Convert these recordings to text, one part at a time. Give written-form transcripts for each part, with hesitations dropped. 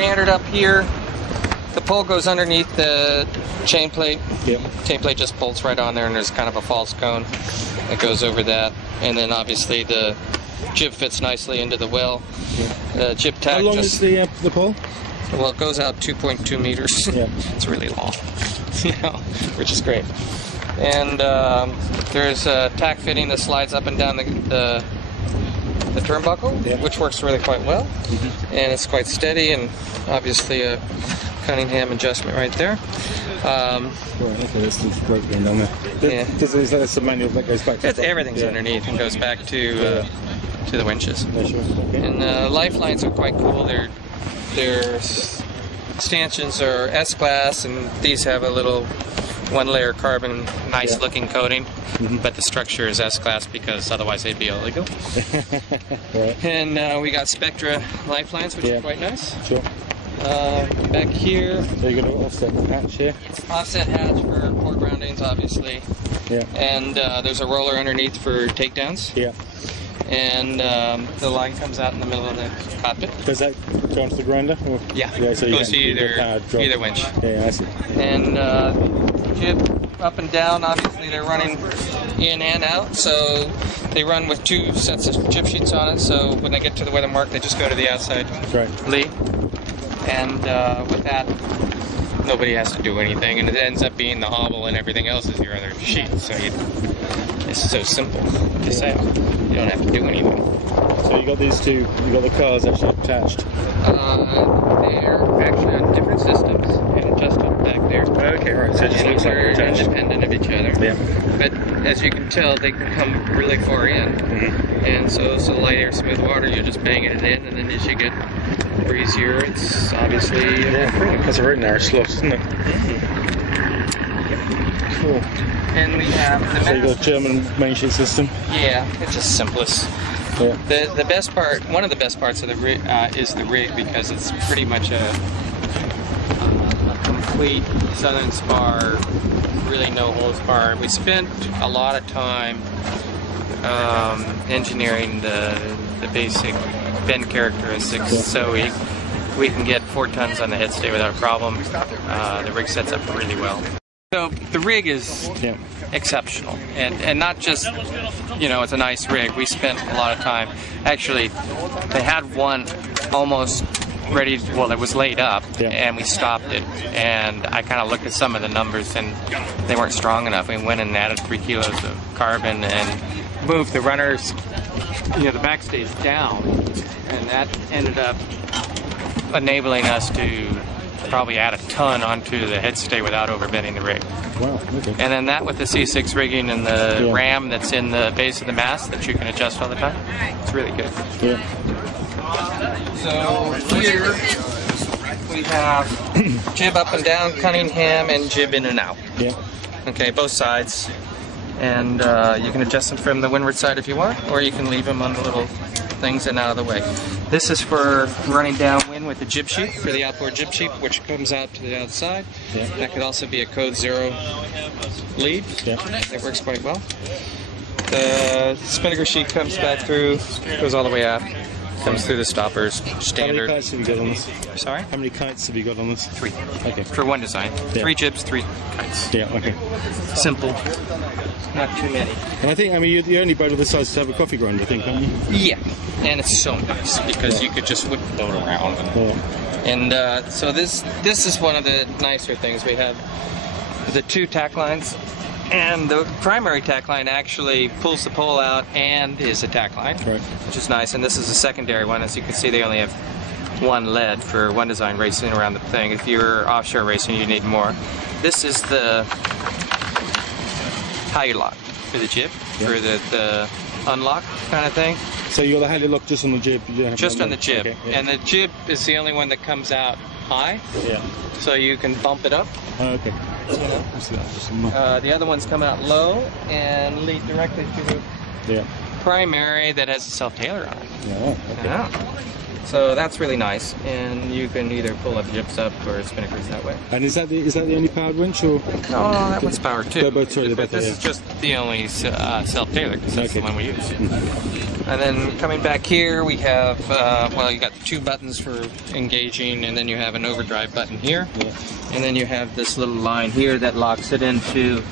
standard up here. The pole goes underneath the chain plate. Yep. Chain plate just bolts right on there, and there's kind of a false cone that goes over that. And then obviously the jib fits nicely into the well. Yep. Jib tack. How long is the pole? Well, it goes out 2.2 meters. Yeah. It's really long, which is great. And there's a tack fitting that slides up and down the turnbuckle, yeah. which works really quite well. Mm-hmm. And it's quite steady, and obviously a Cunningham adjustment right there. Right, okay, there's some rope going down there. Yeah. Is that some manual that goes back to everything's underneath and goes back to the winches. Yeah, sure. Okay. And lifelines are quite cool. Their stanchions are S-class, and these have a little one-layer carbon, nice-looking coating. Mm-hmm. But the structure is S-class because otherwise they'd be illegal. Right. And we got Spectra lifelines, which are quite nice. Sure. Back here. So you've got an offset hatch here? Offset hatch for port groundings, obviously. Yeah. And there's a roller underneath for takedowns. Yeah. And the line comes out in the middle of the cockpit. Does that go onto the grinder? Or? Yeah. So it goes to either winch. Yeah, I see. And jib up and down, obviously they're running in and out, so they run with two sets of jib sheets on it, so when they get to the weather mark, they just go to the outside lee. And with that, nobody has to do anything, and it ends up being the hobble and everything else is your other sheet, so it's so simple to sail. You don't have to do anything. So you got these two, you got the cars actually attached? They're actually on different systems and just up back there. Okay, right, so it just looks like they're attached. Independent of each other. Yeah. But as you can tell, they can come really far in. Mm-hmm. And so light air, smooth water, you're just banging it in, and then as you get breezier, it's obviously that's a very narrow slot, isn't it? Cool. And we have the so you got a German main sheet system? Yeah, it's just simplest. Yeah. The best part, one of the best parts of the rig is the rig, because it's pretty much a complete Southern spar, really no holds bar. We spent a lot of time engineering the basic bend characteristics, so we can get 4 tons on the headstay without a problem. The rig sets up really well. So the rig is exceptional, and not just, it's a nice rig. We spent a lot of time. Actually, they had one almost ready, well, it was laid up, and we stopped it, and I kind of looked at some of the numbers, and they weren't strong enough. We went and added 3 kilos of carbon and moved the runners, the backstays down, and that ended up enabling us to probably add a ton onto the headstay without overbending the rig. Wow, okay. And then that with the C6 rigging and the ram that's in the base of the mast that you can adjust all the time, it's really good. Yeah. So here we have jib up and down, Cunningham, and jib in and out. Yeah. Okay, both sides. And you can adjust them from the windward side if you want, or you can leave them on the little things and out of the way. This is for running downwind with the jib sheet, for the outboard jib sheet, which comes out to the outside. Yeah. That could also be a code 0 lead. Yeah. That works quite well. The spinnaker sheet comes back through, goes all the way out, comes through the stoppers, standard. How many kites have you got on this? Sorry? How many kites have you got on this? 3. Okay. For one design. 3 jibs, 3 kites. Yeah, okay. Simple. Not too many. And I think, you're the only boat of this size to have a coffee grinder, I think, aren't you? Yeah, and it's so nice because you could just whip the boat around. And so this is one of the nicer things. We have the 2 tack lines, and the primary tack line actually pulls the pole out and is a tack line, which is nice. And this is a secondary one. As you can see, they only have 1 lead for one design racing around the thing. If you're offshore racing, you need more. This is the halyard lock for the jib, for the unlock kind of thing. So you got the halyard lock just on the jib? Just on the jib. Okay, and the jib is the only one that comes out high. Yeah. So you can bump it up. Oh, okay. The other ones come out low and lead directly to the primary that has a self-tailer on it. Yeah, okay. So that's really nice, and you can either pull up jibs up or spinnakers that way. And is that the only powered winch, or? No, that one's powered too. But this is just the only self-tailer, because that's the one we use. And then coming back here, we have, well, you got 2 buttons for engaging, and then you have an overdrive button here. Yeah. And then you have this little line here that locks it into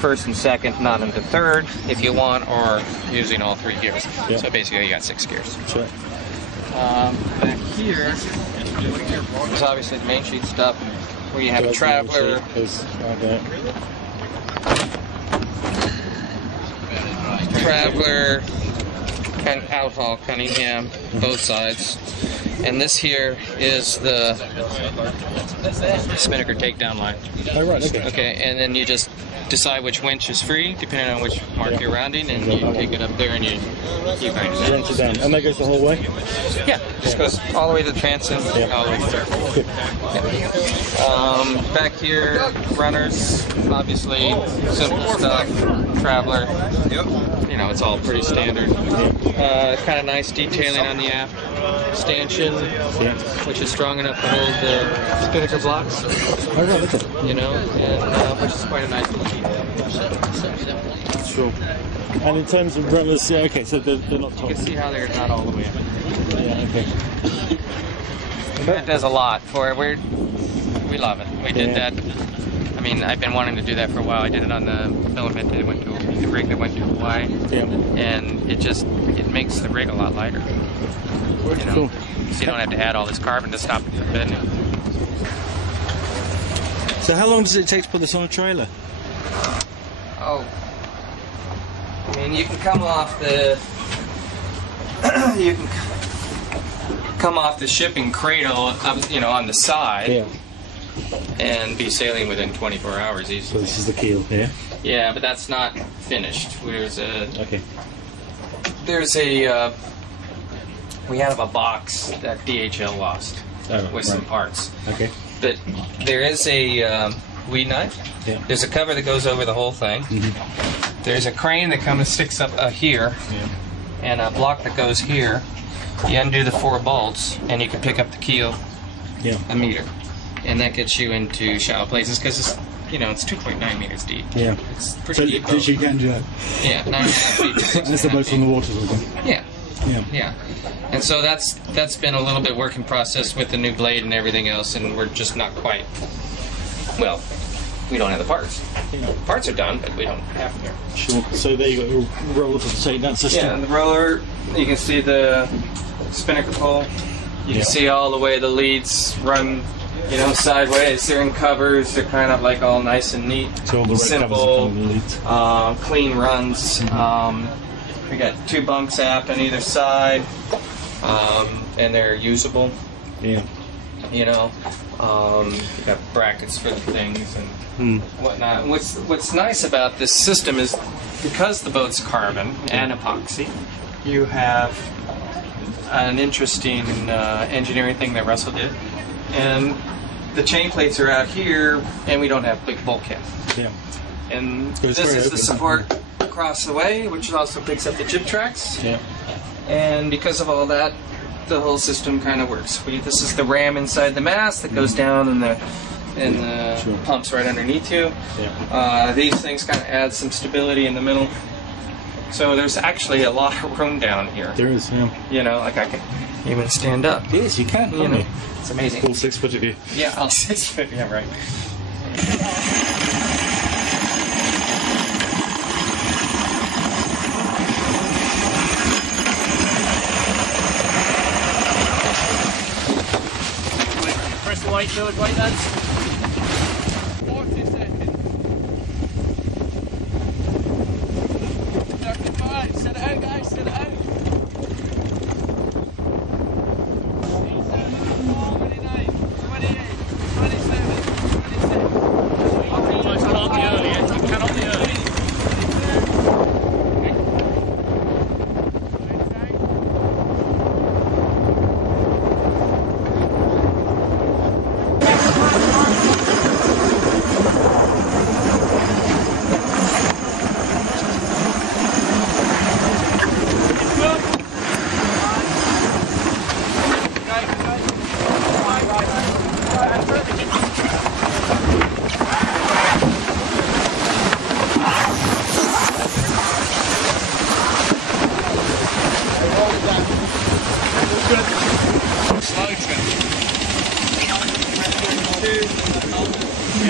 first and second, not into third, if you want, or using all 3 gears. Yeah. So basically, you got 6 gears. Sure. Back here is obviously the main sheet stuff, where you have a traveler. Traveler and outhaul Cunningham, both sides. And this here is the spinnaker takedown line. Oh, right, okay. Okay, and then you just decide which winch is free, depending on which mark you're rounding, and you take it up there and you keep going down. Wrench it down. And that goes the whole way? Yeah, just goes all the way to the transom, all the way through. Yeah. Back here, runners, obviously simple stuff. Traveler, you know, it's all pretty standard. Kind of nice detailing on the aft stanchion, which is strong enough to hold the spinnaker blocks. Oh, right, okay. You know, and which is quite a nice little detail. Sure. And in terms of runners, yeah, okay, so they're not top. You can see how they're not all the way up. Yeah, okay. That does a lot for it. We love it. We did that. I mean, I've been wanting to do that for a while. I did it on the filament that went to the rig that went to Hawaii, and it makes the rig a lot lighter. You know, Cool. so you don't have to add all this carbon to stop it from bending. So how long does it take to put this on a trailer? Oh, I mean, you can come off the shipping cradle, you know, on the side. Yeah. And be sailing within 24 hours easily. So this is the keel, yeah? Yeah, but that's not finished. There's a we have a box that DHL lost with some parts. Okay. But there is a weed knife. Yeah. There's a cover that goes over the whole thing. Mm-hmm. There's a crane that comes sticks up here, and a block that goes here. You undo the 4 bolts, and you can pick up the keel a meter. And that gets you into shallow places because it's, you know, it's 2.9 meters deep. Yeah. It's pretty deep. So you can do that. Yeah, 9.5 feet. That's the boat on the water, Yeah. Yeah. And so that's been a little bit work in process with the new blade and everything else, and we're just not quite. Well, we don't have the parts. Parts are done, but we don't have them here. Sure. So there you got your roller for the takedown system. Yeah, and the roller, you can see the spinnaker pole. You can see all the way the leads run, you know, sideways. They're in covers. They're kind of like all nice and neat, So all the simple, clean runs. We got 2 bunks aft on either side, and they're usable. Yeah. You know, you got brackets for the things and whatnot. What's nice about this system is because the boat's carbon and epoxy, you have an interesting engineering thing that Russell did, and the chain plates are out here, and we don't have big bulkhead. Yeah. And this is the support across the way, which also picks up the jib tracks. Yeah. And because of all that, the whole system kind of works. This is the ram inside the mast that goes down, and the pumps right underneath you. Yeah. These things kind of add some stability in the middle. So there's actually a lot of room down here. There is, yeah. You know, like I can even stand up. Yes, you can. You know, it's amazing. All 6 foot of you. Yeah, all 6 foot. Yeah, right. Press the white fluid, white lads. 40 seconds. 35. Set it out, guys. Set it out. 29, 28, 27, 26. Almost can't be earlier. You cannot be early.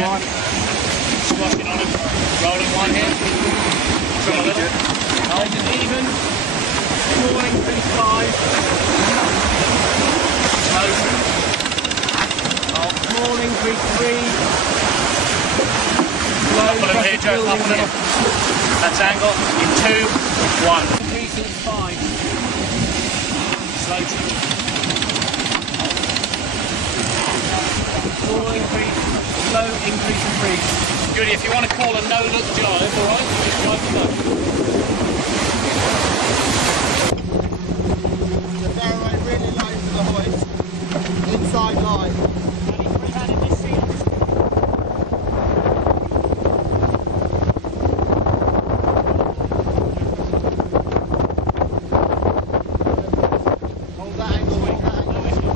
one. Squashing on him. Rolling one here. Got a little. Hold it even. Small increase 5. Slow. Small increase 3. Slow. Up a little here, Joe. Up a little. That's angle. In 2. 1. Increasing 5. Slow. Small increase. Slow increase and freeze. Goody, if you want to call a no-look jive, alright? Just drive the boat. The fairway really low for the hoist. Inside line. And he's free-handed this seat. Hold that angle, hold that angle.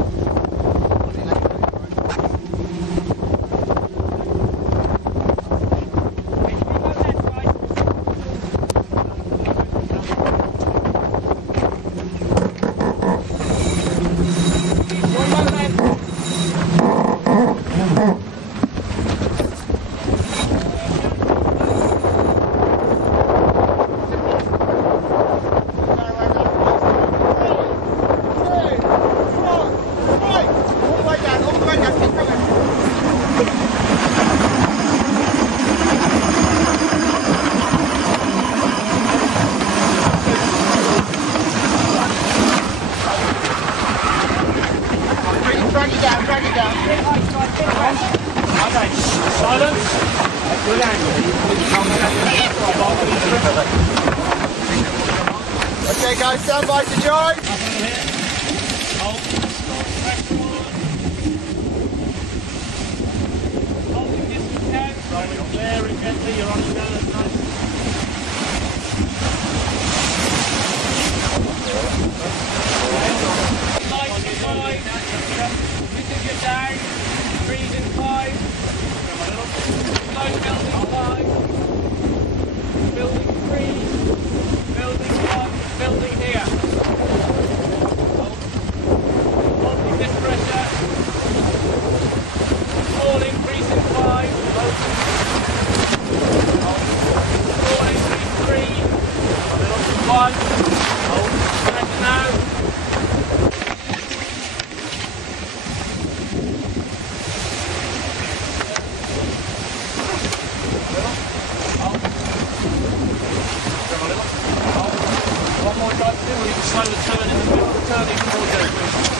Drag it down. Okay, silence. Good angle. Okay guys, stand by to join. Hold. Pressure on. Holding distance down. Rolling very gently. You're on the gun. Light inside. Hitting you down. Breathing 5. Slow building 5. Building 3. Building 1. Building here. Holding this pressure. Small increase in 5. Small increase 3. 1. Hold. Pressure now. One more drive to do, we need to slow the turn in the middle of the turn even more gently.